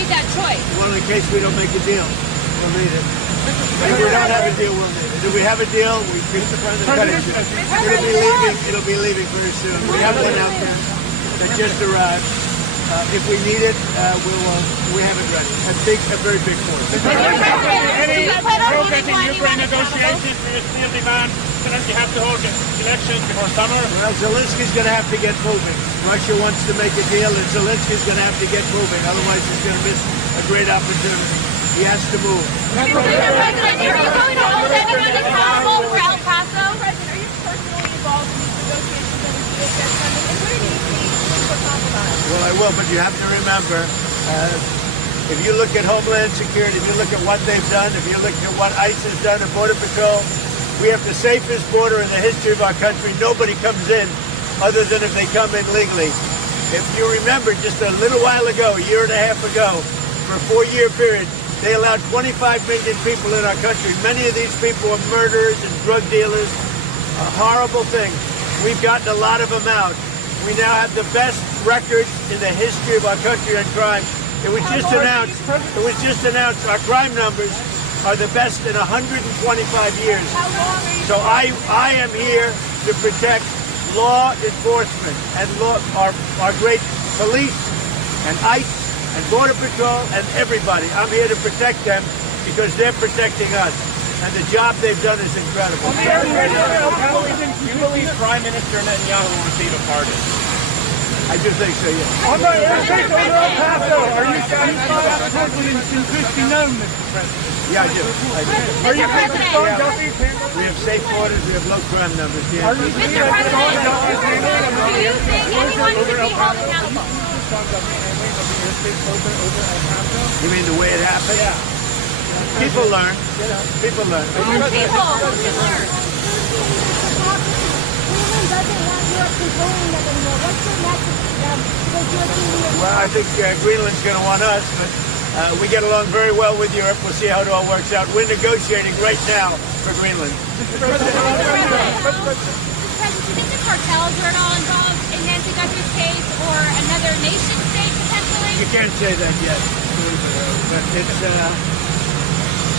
made that choice. Well, in case we don't make a deal, we'll need it. If we don't have a deal, we'll need it. If we have a deal, we keep the president. It'll be leaving very soon. We have one out there that just arrived. If we need it, we have it ready. A very big force. Any progress in Ukraine negotiations for your steel demand? Sometimes you have to hold elections before summer. Well, Zelensky's going to have to get moving. Russia wants to make a deal, and Zelensky's going to have to get moving. Otherwise, he's going to miss a great opportunity. He has to move. Mr. President, are you going to hold anyone accountable for El Paso? President, are you personally involved in these negotiations over DHS funding? And where do you see room for compromise? Well, I will, but you have to remember, if you look at Homeland Security, if you look at what they've done, if you look at what ICE has done at Border Patrol, we have the safest border in the history of our country. Nobody comes in other than if they come in legally. If you remember, just a little while ago, a year and a half ago, for a 4-year period, they allowed 25 million people in our country. Many of these people are murderers and drug dealers, a horrible thing. We've gotten a lot of them out. We now have the best record in the history of our country on crime. It was just announced our crime numbers are the best in 125 years. So I am here to protect law enforcement and our great police and ICE and Border Patrol and everybody. I'm here to protect them because they're protecting us. And the job they've done is incredible. Do you believe Prime Minister Netanyahu will receive a pardon? I do think so, yes. On El Paso, are you satisfied in Kristi Noem, Mr. President? Yeah, I do. Are you We have safe borders, we have low crime numbers. Yeah. Mr. President, do you think anyone should be held accountable? You mean the way it happened? Yeah. People learn. People learn. People should learn. Well, I think Greenland's going to want us, but we get along very well with Europe. We'll see how it all works out. We're negotiating right now for Greenland. Mr. President, do you think the cartels are at all involved in Nancy Guthrie's case or another nation state potentially? You can't say that yet, but it's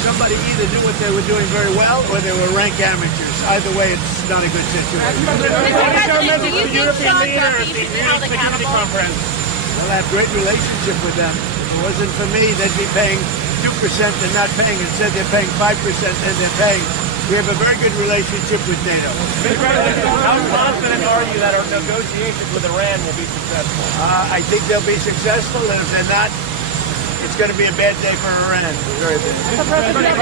somebody either knew what they were doing very well or they were rank amateurs. Either way, it's not a good situation. Mr. President, do you think Sean Duffy should be held accountable? Well, I have a great relationship with them. If it wasn't for me, they'd be paying 2% and not paying. Instead, they're paying 5% and they're paying. We have a very good relationship with NATO. Mr. President, how confident are you that our negotiations with Iran will be successful? I think they'll be successful, and if they're not, it's going to be a bad day for Iran. Very bad. Mr. President.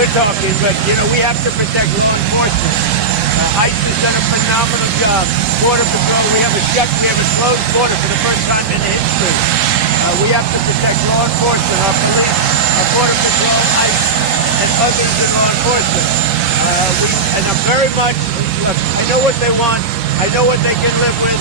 We're talking, but we have to protect law enforcement. ICE has done a phenomenal job. Border Patrol, we have a closed border for the first time in history. We have to protect law enforcement, our police, our Border Patrol, ICE, and others in law enforcement. And I'm very much, I know what they want. I know what they can live with.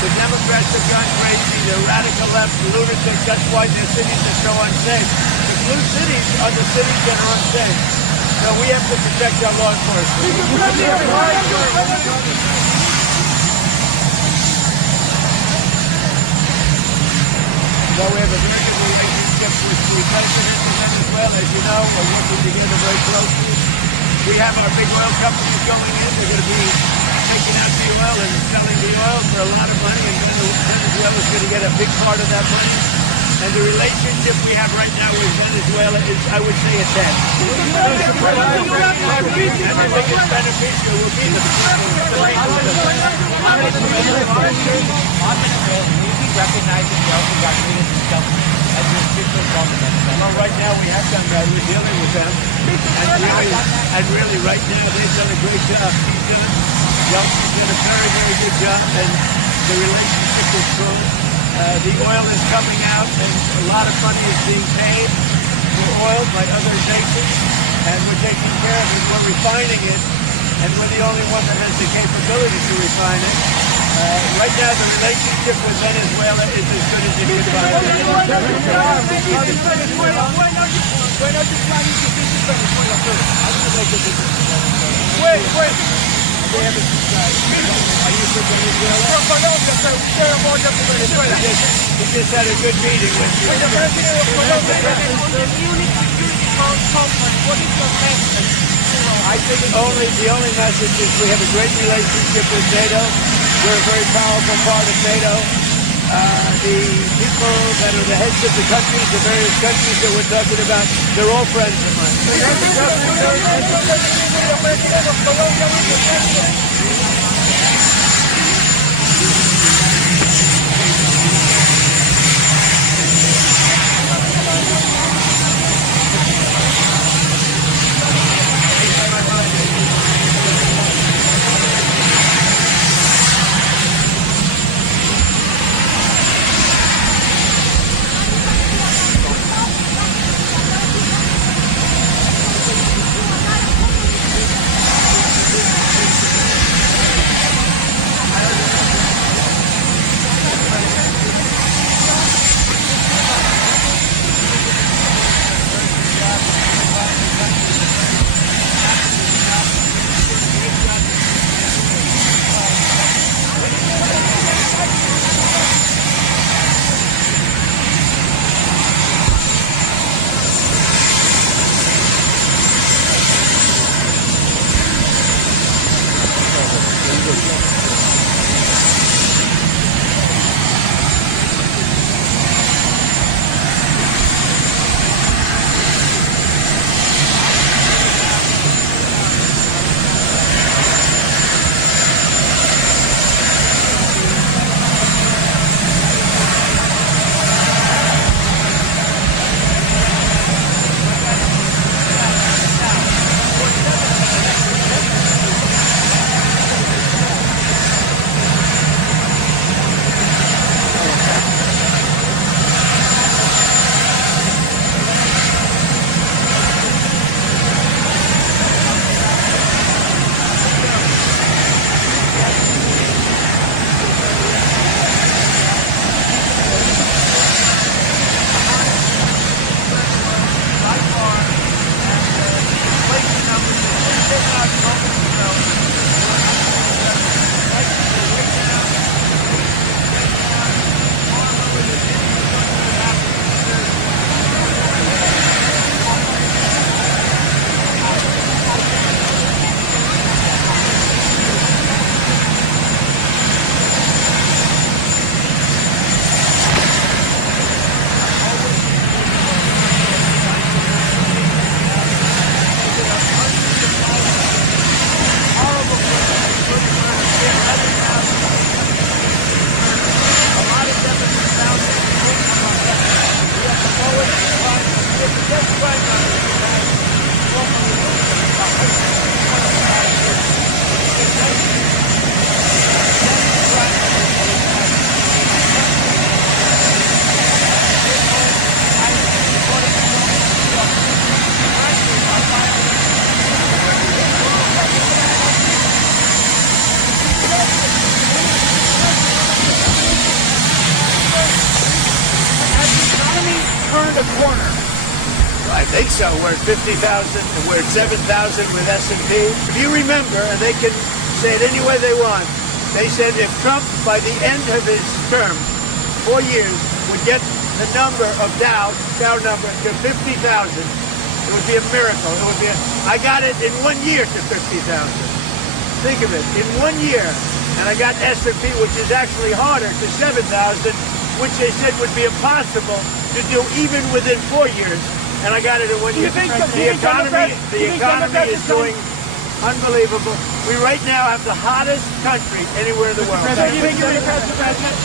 The Democrats have gone crazy. They're radical left, lunatics. That's why their cities are so unsafe. The blue cities are the cities that are unsafe. So we have to protect our law enforcement. So we have a very good relationship with the president of Venezuela. As you know, we're working together very closely. We have our big oil companies going in. They're going to be taking out the oil and selling the oil for a lot of money, and Venezuela is going to get a big part of that money. And the relationship we have right now with Venezuela is, I would say, a 10. And I think it's beneficial. We'll be the recognizing the Elton Guthrie himself as your official government. Well, right now we have done that. We're dealing with them. And really, right now, they've done a great job. Yeltsin's done a very, very good job, and the relationship is strong. The oil is coming out, and a lot of money is being paid for oil by other nations, and we're taking care of it. We're refining it, and we're the only one that has the capability to refine it. Right now, the relationship with Venezuela is as good as it could be. When are you planning to visit Venezuela first? I'm going to make a visit to Venezuela. When? They haven't decided. Are you from Venezuela? From Colombia, so usted va a Venezuela. He just had a good meeting with you. The president of Colombia on the Munich Security Conference, what is your message? I think the only message is we have a great relationship with NATO. We're a very powerful part of NATO. The people that are the heads of the countries, the various countries that we're talking about, they're all friends of mine. The corner. I think so. We're at 50,000, and we're at 7,000 with S&P. If you remember, and they can say it any way they want, they said if Trump, by the end of his term, 4 years, would get the number of Dow number to 50,000, it would be a miracle. It would be. I got it in 1 year to 50,000. Think of it, in 1 year, and I got S&P, which is actually harder, to 7,000, which they said would be impossible to do even within 4 years, and I got it in 1 year. The economy is doing unbelievable. We right now have the hottest country anywhere in the world. Do you think you're going to pass the president?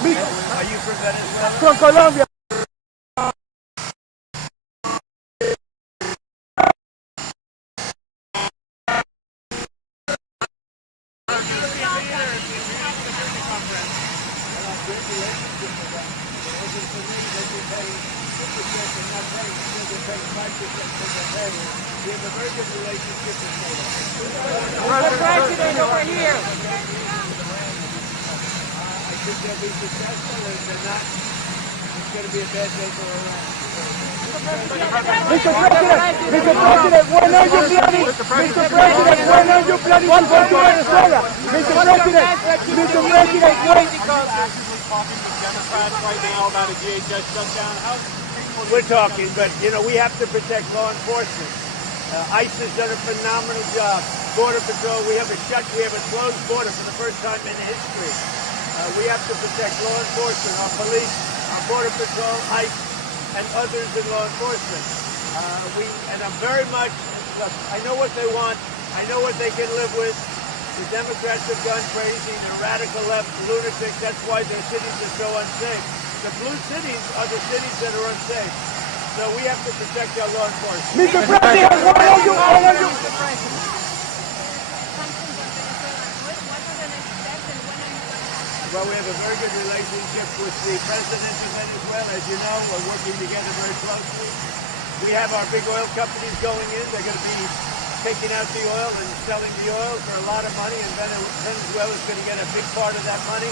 Are you from Venezuela? From Colombia. We have a very good relationship with NATO. The president over here. I think they'll be successful, and if they're not, it's going to be a bad day for Iran. Mr. President, when are you planning? Mr. President, when are you planning to go to Venezuela? Mr. President, when? Actively talking with Democrats right now about a DHS shutdown. We're talking, but we have to protect law enforcement. ICE has done a phenomenal job. Border Patrol, we have a closed border for the first time in history. We have to protect law enforcement, our police, our Border Patrol, ICE, and others in law enforcement. And I'm very much, look, I know what they want. I know what they can live with. The Democrats have gone crazy. The radical left, lunatics. That's why their cities are so unsafe. The blue cities are the cities that are unsafe. So we have to protect our law enforcement. Mr. President, when are you? Well, we have a very good relationship with the president of Venezuela. As you know, we're working together very closely. We have our big oil companies going in. They're going to be taking out the oil and selling the oil for a lot of money, and Venezuela is going to get a big part of that money.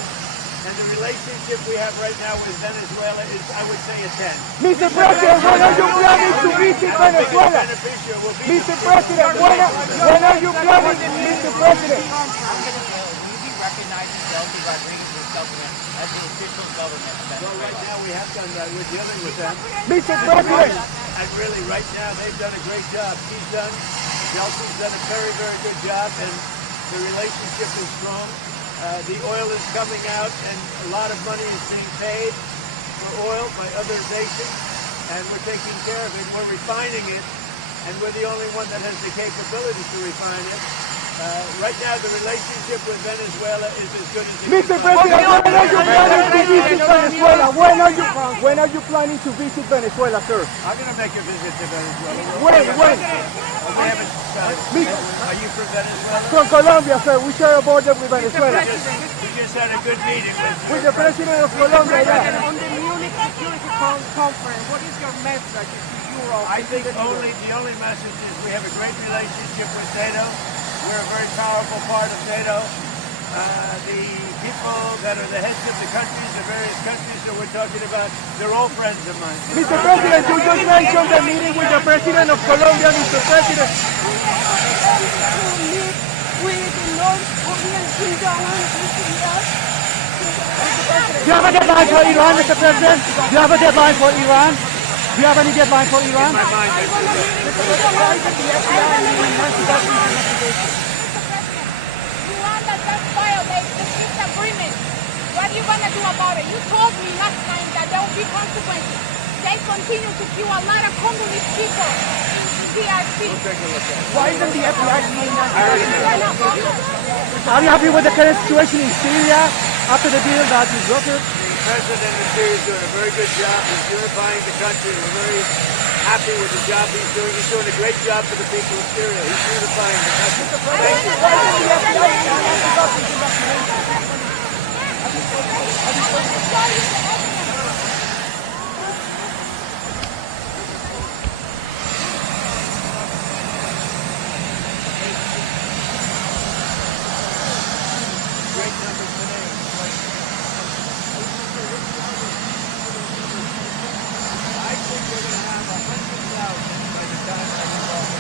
And the relationship we have right now with Venezuela is, I would say, a 10. Mr. President, when are you planning to visit Venezuela? Mr. President, when are you planning, Mr. President? Will you be recognizing Delcy Rodriguez's government as the official government of Well, Venezuela? right now we have done that. We're dealing with them. Mr. President, And really, right now, they've done a great job. Delcy's done a very, very good job, and the relationship is strong. The oil is coming out, and a lot of money is being paid for oil by other nations, and we're taking care of it. We're refining it, and we're the only one that has the capability to refine it. Right now, the relationship with Venezuela is as good as it Mr. can be. President, when are you planning to visit Venezuela? When are you planning to visit Venezuela, sir? I'm going to make a visit to Venezuela. When? We haven't started. Are you from Venezuela? From Colombia, sir. We share a border with Venezuela. We just had a good meeting With the president of Colombia, yeah. On the Munich Security Conference, what is your message to Europe? I think the only message is we have a great relationship with NATO. We're a very powerful part of NATO. The people that are the heads of the countries, the various countries that we're talking about, they're all friends of mine. Mr. President, you just mentioned the meeting with the president of Colombia, Mr. President. Do you have a deadline for Iran, Mr. President? Do you have a deadline for Iran? Do you have any deadline for Iran? My mind is Rwanda just violated the peace agreement. What are you going to do about it? You told me last time that there will be consequences. They continue to kill a lot of Congolese people in DRC. Why isn't the FBI doing that? Are you happy with the current situation in Syria after the deal that you brokered? The president of Syria is doing a very good job. He's unifying the country. We're very happy with the job he's doing. He's doing a great job for the people of Syria. He's unifying the country. Thank you. Great numbers today. I think we're going to have 100,000 by the time I get off.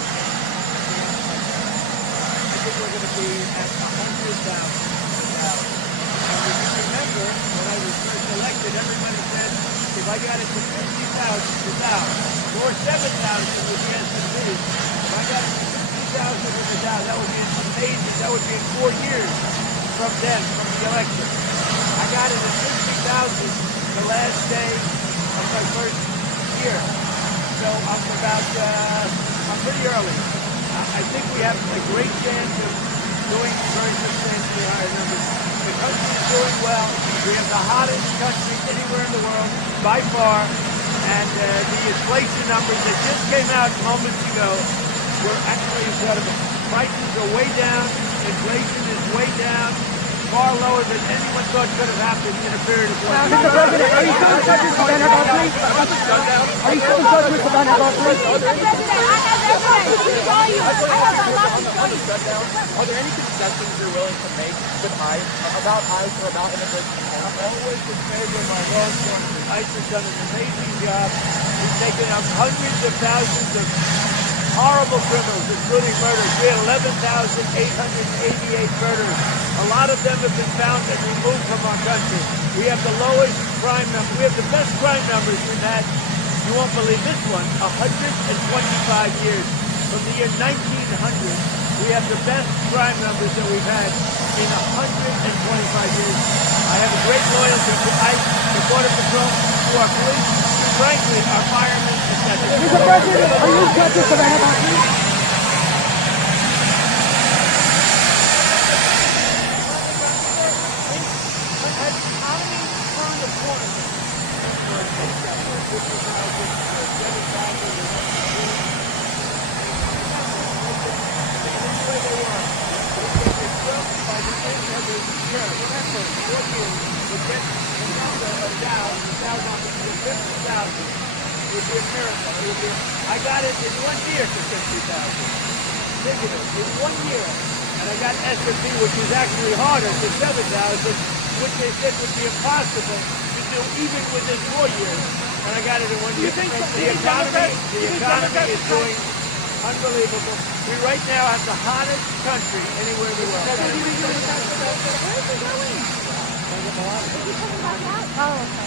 I think we're going to be at 100,000. And if you remember, when I was first elected, everybody said, if I got it to 50,000 to Dow, or 7,000 with the S&P, if I got it to 50,000 with the Dow, that would be amazing. That would be in 4 years from then, from the election. I got it at 50,000 the last day of my first year. So I'm pretty early. I think we have a great chance of doing very substantially higher numbers. The country is doing well. We have the hottest country anywhere in the world by far, and the inflation numbers that just came out moments ago were actually incredible. Prices are way down, inflation is way down, far lower than anyone thought could have happened in a period of 1 year. Mr. President, are you still in touch with Savannah Guthrie? Are you still in touch with Savannah Guthrie? Mr. President, I have evidence to show you. I have a lot to show you. Are there any concessions you're willing to make with ICE about ICE or about immigration? I'm always in favor of our law enforcement. ICE has done an amazing job. We've taken up hundreds of thousands of horrible criminals, including murders. We had 11,888 murders. A lot of them have been found and removed from our country. We have the lowest crime number. We have the best crime numbers we've had. You won't believe this one. 125 years. From the year 1900, we have the best crime numbers that we've had in 125 years. I have a great loyalty to ICE, the Border Patrol, to our police, frankly, our firemen, etc. Mr. President, are you in touch with Savannah Guthrie? I got it in 1 year for 50,000. Think of it, in 1 year. And I got S&P, which is actually harder, to 7,000, which they said would be impossible to do even within 4 years. And I got it in 1 year. The economy is doing unbelievable. We right now have the hottest country anywhere in the world. Where is he going? He's coming back out? Oh, okay.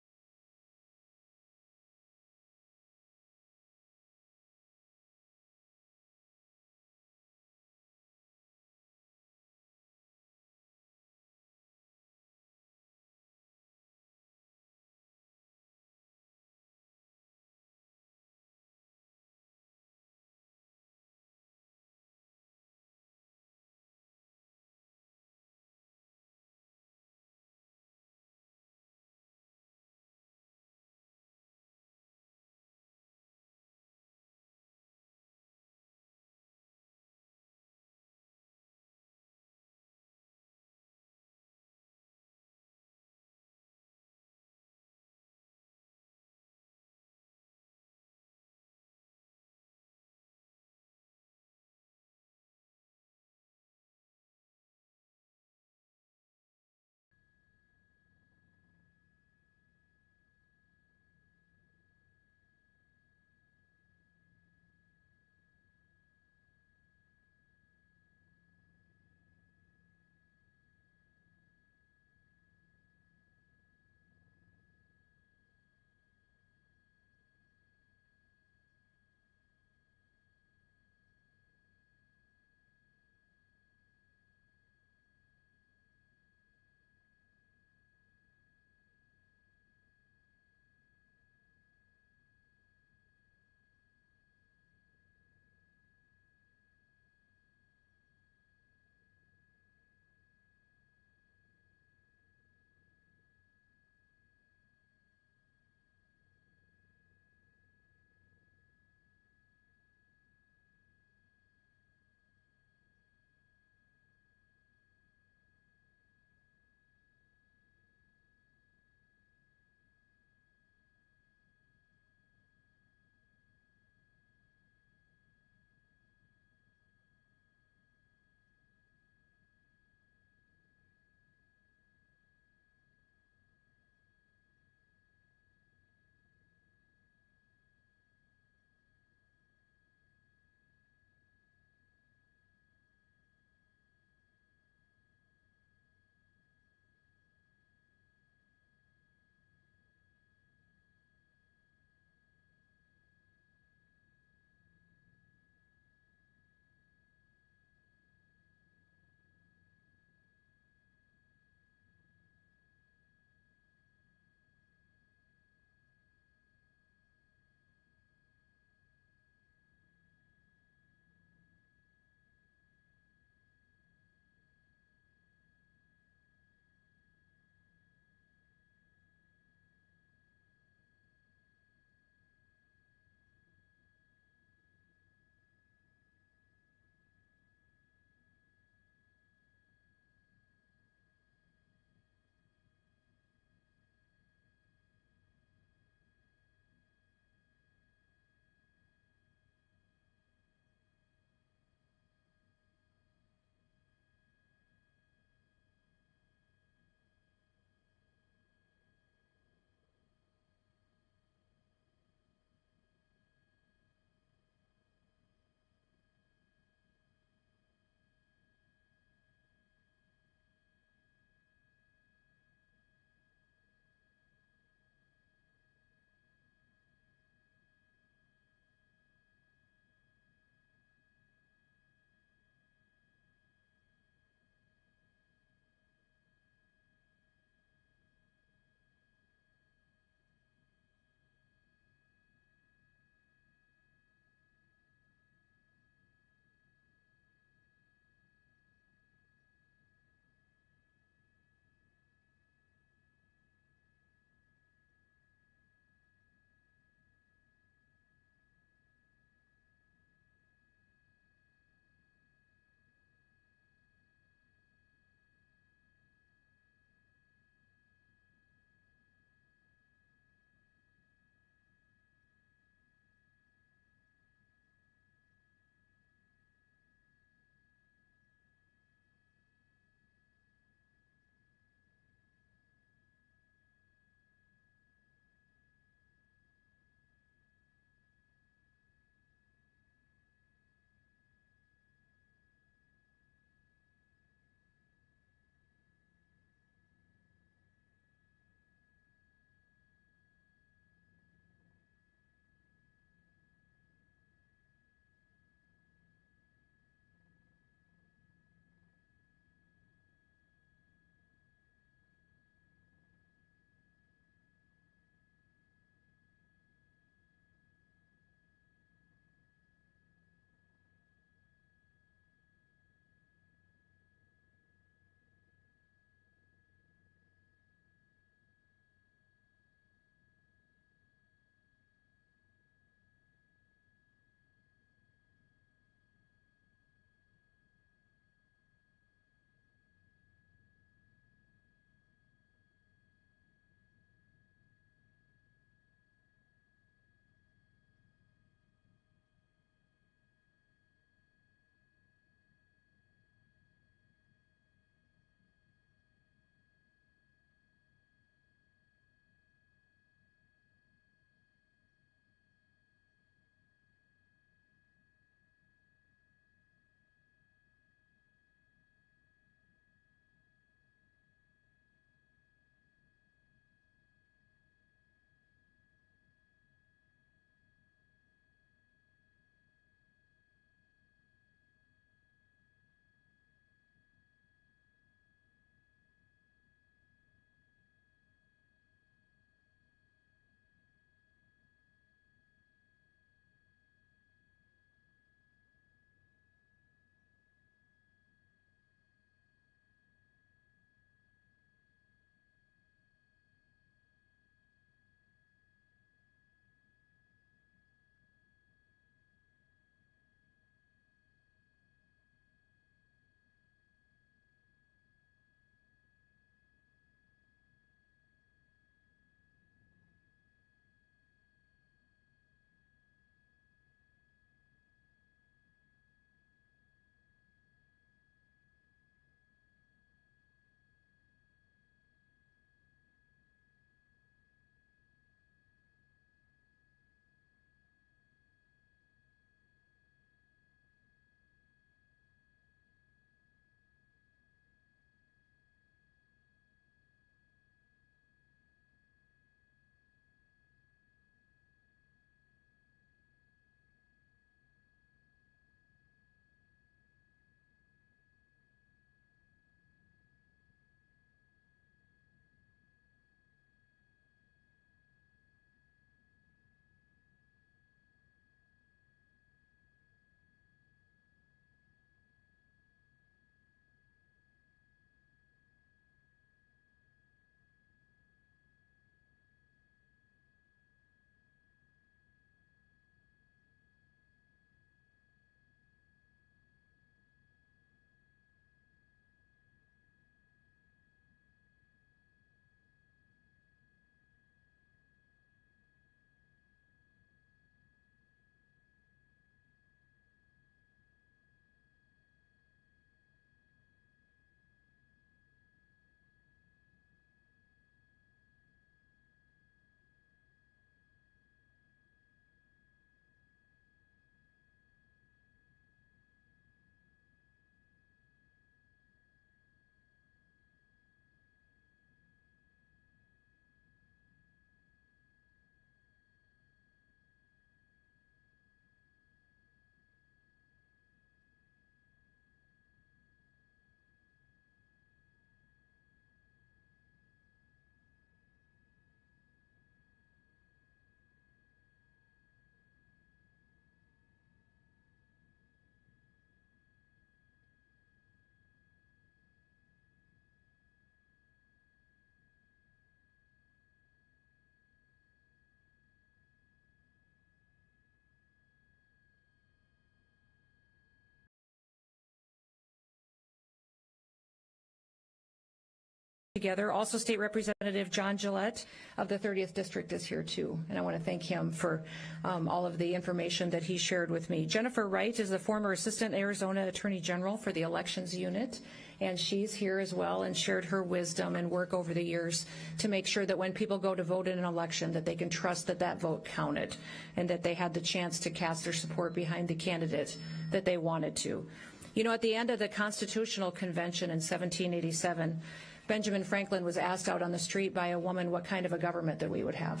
together. Also, State Representative John Gillette of the 30th District is here too, and I want to thank him for all of the information that he shared with me. Jennifer Wright is the former Assistant Arizona Attorney General for the Elections Unit, and she's here as well and shared her wisdom and work over the years to make sure that when people go to vote in an election that they can trust that that vote counted and that they had the chance to cast their support behind the candidate that they wanted to. You know, at the end of the Constitutional Convention in 1787, Benjamin Franklin was asked out on the street by a woman what kind of a government that we would have.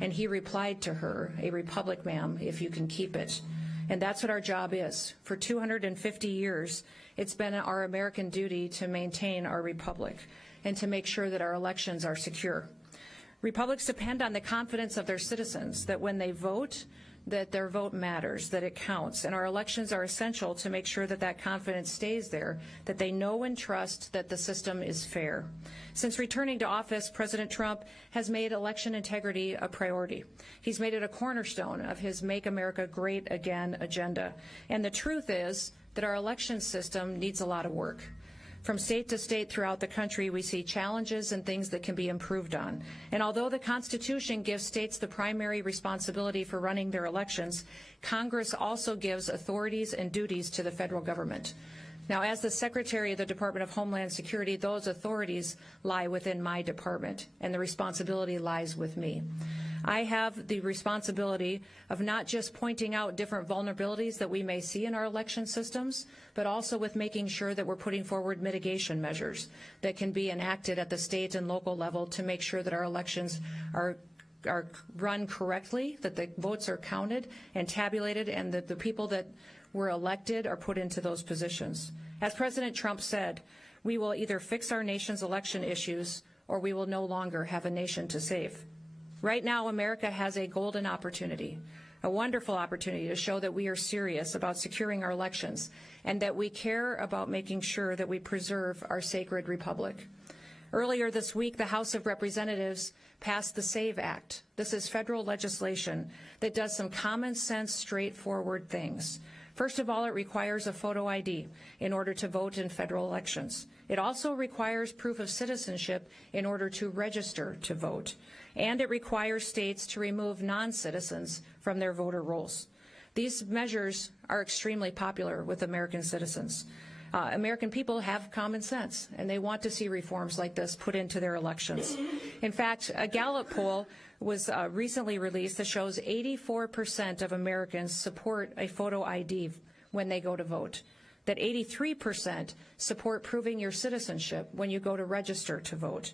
And he replied to her, "A republic, ma'am, if you can keep it." And that's what our job is. For 250 years, it's been our American duty to maintain our republic and to make sure that our elections are secure. Republics depend on the confidence of their citizens, that when they vote, that their vote matters, that it counts. And our elections are essential to make sure that that confidence stays there, that they know and trust that the system is fair. Since returning to office, President Trump has made election integrity a priority. He's made it a cornerstone of his Make America Great Again agenda. And the truth is that our election system needs a lot of work. From state to state throughout the country, we see challenges and things that can be improved on. And although the Constitution gives states the primary responsibility for running their elections, Congress also gives authorities and duties to the federal government. Now, as the Secretary of the Department of Homeland Security, those authorities lie within my department, and the responsibility lies with me. I have the responsibility of not just pointing out different vulnerabilities that we may see in our election systems, but also with making sure that we're putting forward mitigation measures that can be enacted at the state and local level to make sure that our elections are run correctly, that the votes are counted and tabulated, and that the people that were elected are put into those positions. As President Trump said, we will either fix our nation's election issues or we will no longer have a nation to save. Right now, America has a golden opportunity, a wonderful opportunity to show that we are serious about securing our elections and that we care about making sure that we preserve our sacred republic. Earlier this week, the House of Representatives passed the SAVE Act. This is federal legislation that does some common sense, straightforward things. First of all, it requires a photo ID in order to vote in federal elections. It also requires proof of citizenship in order to register to vote. And it requires states to remove non-citizens from their voter rolls. These measures are extremely popular with American citizens. American people have common sense, and they want to see reforms like this put into their elections. In fact, a Gallup poll was recently released that shows 84% of Americans support a photo ID when they go to vote, that 83% support proving your citizenship when you go to register to vote.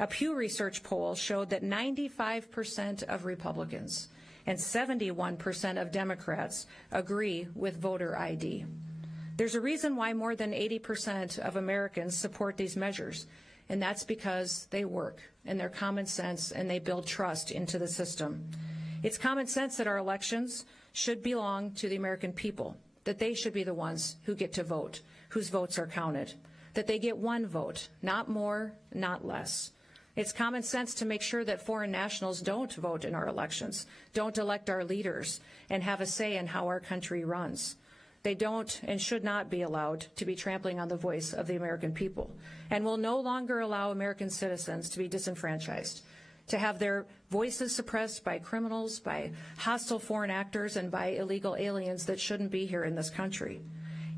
A Pew Research poll showed that 95% of Republicans and 71% of Democrats agree with voter ID. There's a reason why more than 80% of Americans support these measures, and that's because they work and they're common sense and they build trust into the system. It's common sense that our elections should belong to the American people, that they should be the ones who get to vote, whose votes are counted, that they get one vote, not more, not less. It's common sense to make sure that foreign nationals don't vote in our elections, don't elect our leaders, and have a say in how our country runs. They don't and should not be allowed to be trampling on the voice of the American people, and will no longer allow American citizens to be disenfranchised, to have their voices suppressed by criminals, by hostile foreign actors, and by illegal aliens that shouldn't be here in this country.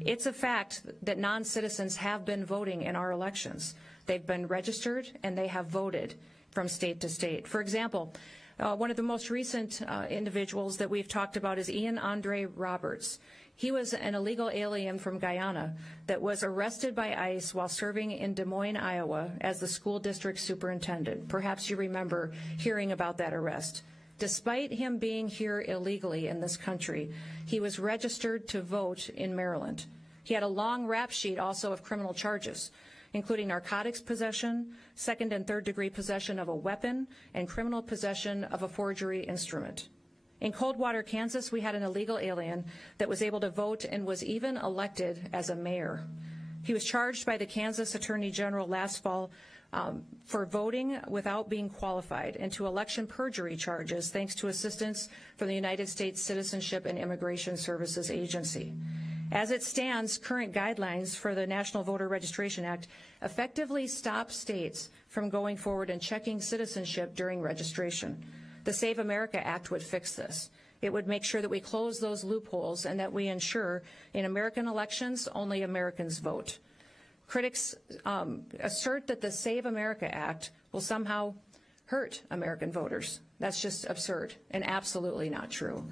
It's a fact that non-citizens have been voting in our elections. They've been registered and they have voted from state to state. For example, one of the most recent individuals that we've talked about is Ian Andre Roberts. He was an illegal alien from Guyana that was arrested by ICE while serving in Des Moines, Iowa as the school district superintendent. Perhaps you remember hearing about that arrest. Despite him being here illegally in this country, he was registered to vote in Maryland. He had a long rap sheet also of criminal charges, including narcotics possession, second and third degree possession of a weapon, and criminal possession of a forgery instrument. In Coldwater, Kansas, we had an illegal alien that was able to vote and was even elected as a mayor. He was charged by the Kansas Attorney General last fall for voting without being qualified and to election perjury charges thanks to assistance from the United States Citizenship and Immigration Services Agency. As it stands, current guidelines for the National Voter Registration Act effectively stop states from going forward and checking citizenship during registration. The Save America Act would fix this. It would make sure that we close those loopholes and that we ensure in American elections only Americans vote. Critics assert that the Save America Act will somehow hurt American voters. That's just absurd and absolutely not true.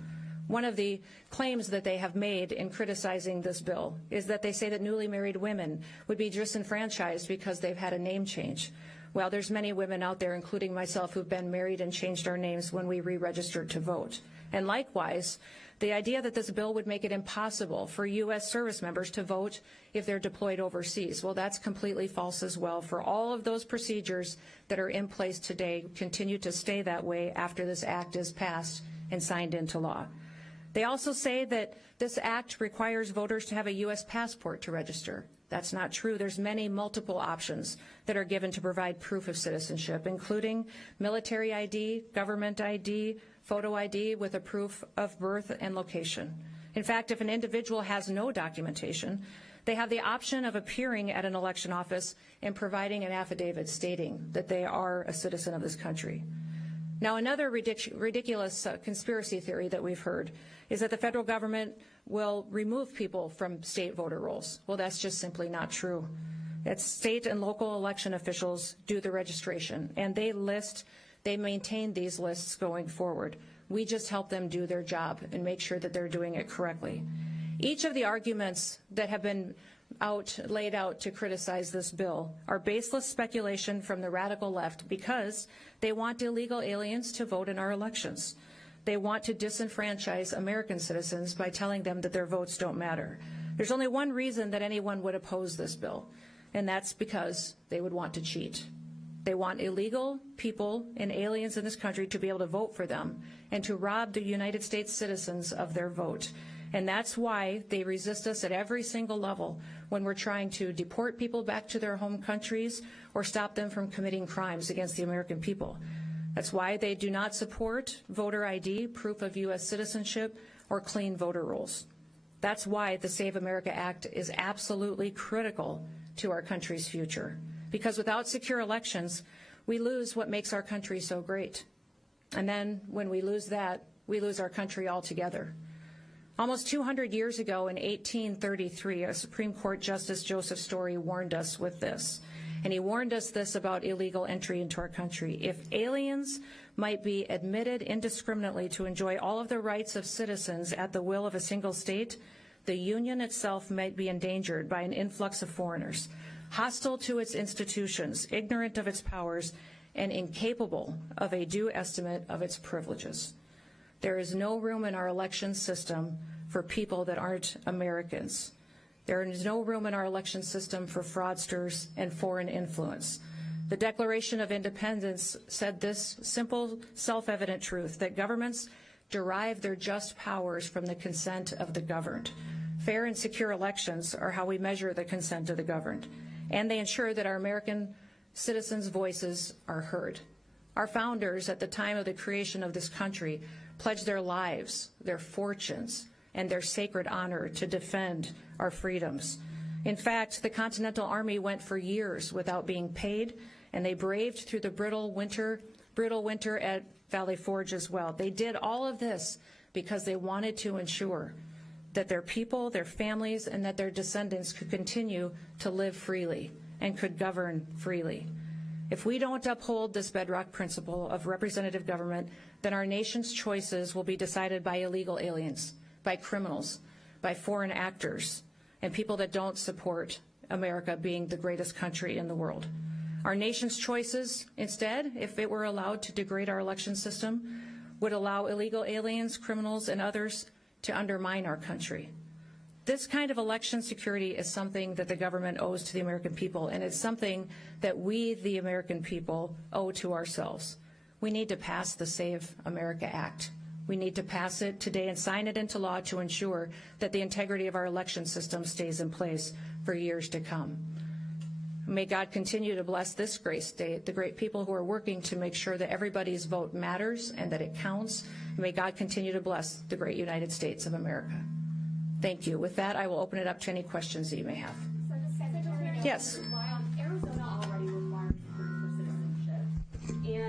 One of the claims that they have made in criticizing this bill is that they say that newly married women would be disenfranchised because they've had a name change. Well, there's many women out there, including myself, who've been married and changed our names when we re-registered to vote. And likewise, the idea that this bill would make it impossible for U.S. service members to vote if they're deployed overseas, well, that's completely false as well. For all of those procedures that are in place today continue to stay that way after this act is passed and signed into law. They also say that this act requires voters to have a U.S. passport to register. That's not true. There's multiple options that are given to provide proof of citizenship, including military ID, government ID, photo ID with a proof of birth and location. In fact, if an individual has no documentation, they have the option of appearing at an election office and providing an affidavit stating that they are a citizen of this country. Now, another ridiculous conspiracy theory that we've heard is that the federal government will remove people from state voter rolls. Well, that's just simply not true. It's state and local election officials do the registration, and they maintain these lists going forward. We just help them do their job and make sure that they're doing it correctly. Each of the arguments that have been laid out to criticize this bill are baseless speculation from the radical left because they want illegal aliens to vote in our elections. They want to disenfranchise American citizens by telling them that their votes don't matter. There's only one reason that anyone would oppose this bill, and that's because they would want to cheat. They want illegal people and aliens in this country to be able to vote for them and to rob the United States citizens of their vote. And that's why they resist us at every single level when we're trying to deport people back to their home countries or stop them from committing crimes against the American people. That's why they do not support voter ID, proof of U.S. citizenship, or clean voter rolls. That's why the Save America Act is absolutely critical to our country's future. Because without secure elections, we lose what makes our country so great. And then when we lose that, we lose our country altogether. Almost 200 years ago in 1833, a Supreme Court Justice Joseph Story warned us with this. And he warned us this about illegal entry into our country. If aliens might be admitted indiscriminately to enjoy all of the rights of citizens at the will of a single state, the Union itself might be endangered by an influx of foreigners, hostile to its institutions, ignorant of its powers, and incapable of a due estimate of its privileges. There is no room in our election system for people that aren't Americans. There is no room in our election system for fraudsters and foreign influence. The Declaration of Independence said this simple, self-evident truth, that governments derive their just powers from the consent of the governed. Fair and secure elections are how we measure the consent of the governed, and they ensure that our American citizens' voices are heard. Our founders, at the time of the creation of this country, pledged their lives, their fortunes, and their sacred honor to defend our freedoms. In fact, the Continental Army went for years without being paid, and they braved through the brutal winter at Valley Forge as well. They did all of this because they wanted to ensure that their people, their families, and that their descendants could continue to live freely and could govern freely. If we don't uphold this bedrock principle of representative government, then our nation's choices will be decided by illegal aliens, by criminals, by foreign actors, and people that don't support America being the greatest country in the world. Our nation's choices, instead, if it were allowed to degrade our election system, would allow illegal aliens, criminals, and others to undermine our country. This kind of election security is something that the government owes to the American people, and it's something that we, the American people, owe to ourselves. We need to pass the Save America Act. We need to pass it today and sign it into law to ensure that the integrity of our election system stays in place for years to come. May God continue to bless this great state, the great people who are working to make sure that everybody's vote matters and that it counts. May God continue to bless the great United States of America. Thank you. With that, I will open it up to any questions that you may have. Yes. Arizona already requires proof for citizenship.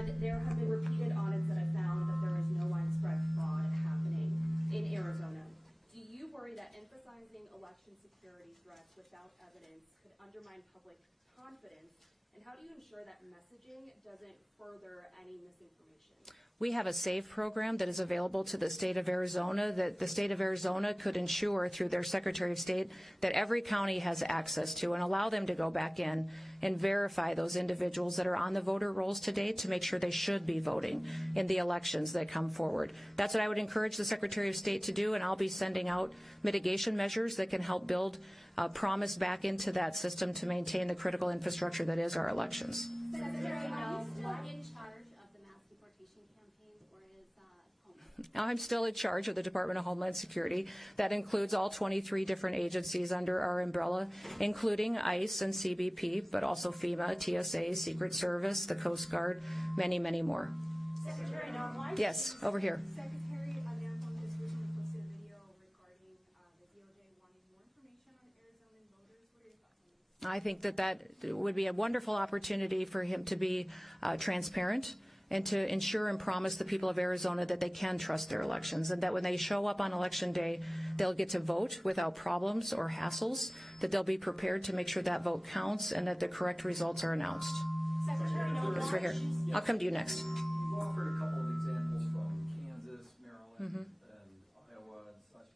And there have been repeated audits that have found that there is no widespread fraud happening in Arizona. Do you worry that emphasizing election security threats without evidence could undermine public confidence? And how do you ensure that messaging doesn't further any misinformation? We have a SAVE program that is available to the state of Arizona that the state of Arizona could ensure through their Secretary of State that every county has access to and allow them to go back in and verify those individuals that are on the voter rolls today to make sure they should be voting in the elections that come forward. That's what I would encourage the Secretary of State to do, and I'll be sending out mitigation measures that can help build promise back into that system to maintain the critical infrastructure that is our elections. I'm still in charge of the Department of Homeland Security. That includes all 23 different agencies under our umbrella, including ICE and CBP, but also FEMA, TSA, Secret Service, the Coast Guard, many, many more. Secretary Noem, yes, over here. Secretary, American just recently posted a video regarding the DOJ wanting more information on Arizona voters. What are your thoughts on this? I think that would be a wonderful opportunity for him to be transparent and to ensure and promise the people of Arizona that they can trust their elections and that when they show up on Election Day, they'll get to vote without problems or hassles, that they'll be prepared to make sure that vote counts and that the correct results are announced. Secretary Noem, It's right here. I'll come to you next. You offered a couple of examples from Kansas, Maryland, and Iowa and such.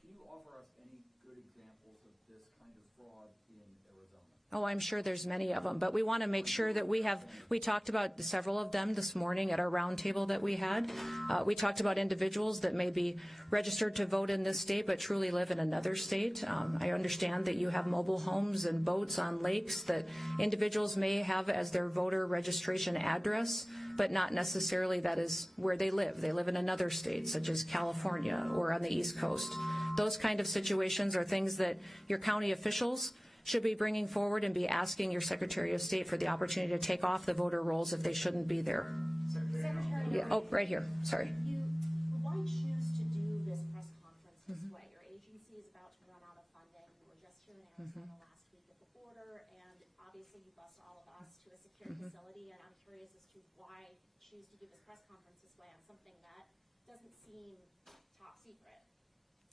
Can you offer us any good examples of this kind of fraud in Arizona? Oh, I'm sure there's many of them, but we want to make sure that we talked about several of them this morning at our roundtable that we had. We talked about individuals that may be registered to vote in this state but truly live in another state. I understand that you have mobile homes and boats on lakes that individuals may have as their voter registration address, but not necessarily that is where they live. They live in another state, such as California or on the East Coast. Those kind of situations are things that your county officials should be bringing forward and be asking your Secretary of State for the opportunity to take off the voter rolls if they shouldn't be there. Secretary, Oh, right here. Sorry. Why choose to do this press conference this way? Your agency is about to run out of funding. We were just here in Arizona last week at the border, and obviously you bused all of us to a secure facility, and I'm curious as to why choose to do this press conference this way on something that doesn't seem top secret.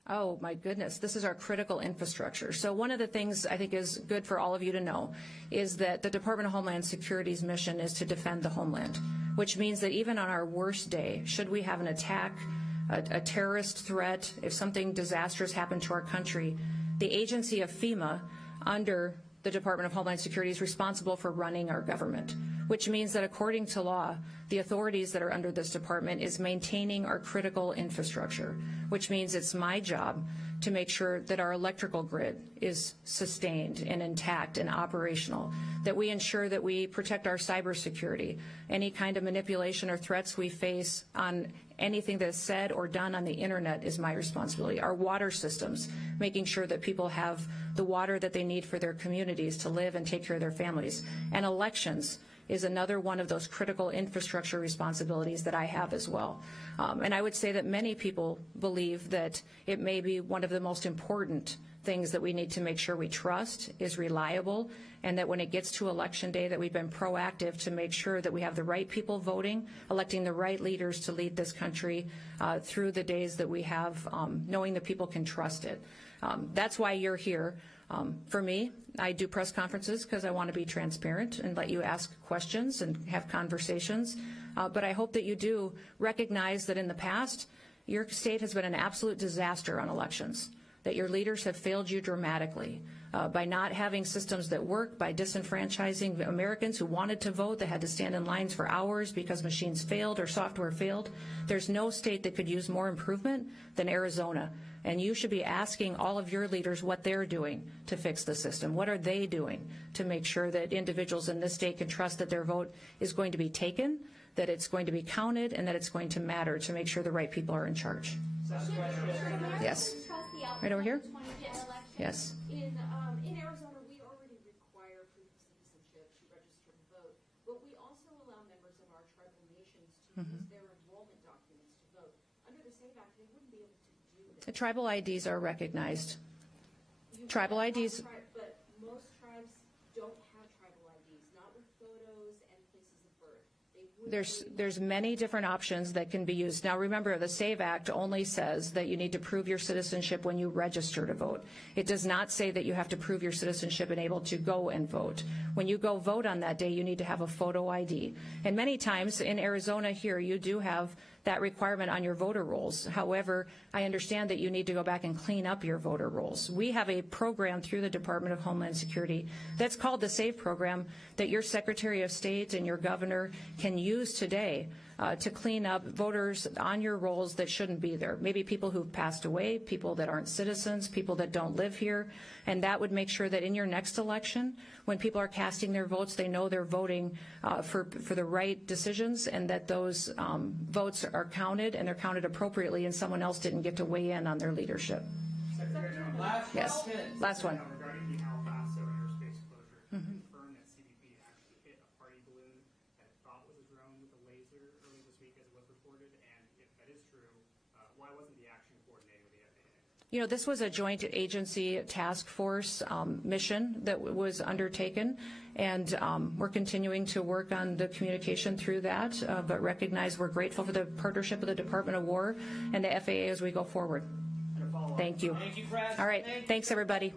Oh, my goodness. This is our critical infrastructure. So one of the things I think is good for all of you to know is that the Department of Homeland Security's mission is to defend the homeland, which means that even on our worst day, should we have an attack, a terrorist threat, if something disastrous happened to our country, the agency of FEMA under the Department of Homeland Security is responsible for running our government, which means that according to law, the authorities that are under this department is maintaining our critical infrastructure, which means it's my job to make sure that our electrical grid is sustained and intact and operational, that we ensure that we protect our cybersecurity. Any kind of manipulation or threats we face on anything that's said or done on the internet is my responsibility. Our water systems, making sure that people have the water that they need for their communities to live and take care of their families. And elections is another one of those critical infrastructure responsibilities that I have as well. And I would say that many people believe that it may be one of the most important things that we need to make sure we trust is reliable, and that when it gets to Election Day that we've been proactive to make sure that we have the right people voting, electing the right leaders to lead this country through the days that we have, knowing that people can trust it. That's why you're here. For me, I do press conferences because I want to be transparent and let you ask questions and have conversations. But I hope that you do recognize that in the past, your state has been an absolute disaster on elections, that your leaders have failed you dramatically by not having systems that work, by disenfranchising Americans who wanted to vote, that had to stand in lines for hours because machines failed or software failed. There's no state that could use more improvement than Arizona. And you should be asking all of your leaders what they're doing to fix the system. What are they doing to make sure that individuals in this state can trust that their vote is going to be taken, that it's going to be counted, and that it's going to matter to make sure the right people are in charge? Yes. Right over here? Yes. In Arizona, we already require proof of citizenship to register to vote, but we also allow members of our tribal nations to use their enrollment documents to vote. Under the SAVE Act, they wouldn't be able to do this. The tribal IDs are recognized. Tribal IDs. But most tribes don't have tribal IDs, not with photos and places of birth. They There's many different options that can be used. Now remember, the SAVE Act only says that you need to prove your citizenship when you register to vote. It does not say that you have to prove your citizenship and able to go and vote. When you go vote on that day, you need to have a photo ID. And many times in Arizona here, you do have that requirement on your voter rolls. However, I understand that you need to go back and clean up your voter rolls. We have a program through the Department of Homeland Security that's called the SAVE program that your Secretary of State and your governor can use today to clean up voters on your rolls that shouldn't be there. Maybe people who've passed away, people that aren't citizens, people that don't live here. And that would make sure that in your next election, when people are casting their votes, they know they're voting for the right decisions, and that those votes are counted, and they're counted appropriately, and someone else didn't get to weigh in on their leadership. Yes, last one. Regarding the El Paso airspace closure, confirm that CBP actually hit a party balloon that it thought was a drone with a laser early this week, as it was reported, and if that is true, why wasn't the action coordinated with the FAA? You know, this was a joint agency task force mission that was undertaken, and we're continuing to work on the communication through that, but recognize we're grateful for the partnership of the Department of War and the FAA as we go forward. Thank you. Thank you, Chris. All right. Thanks, everybody.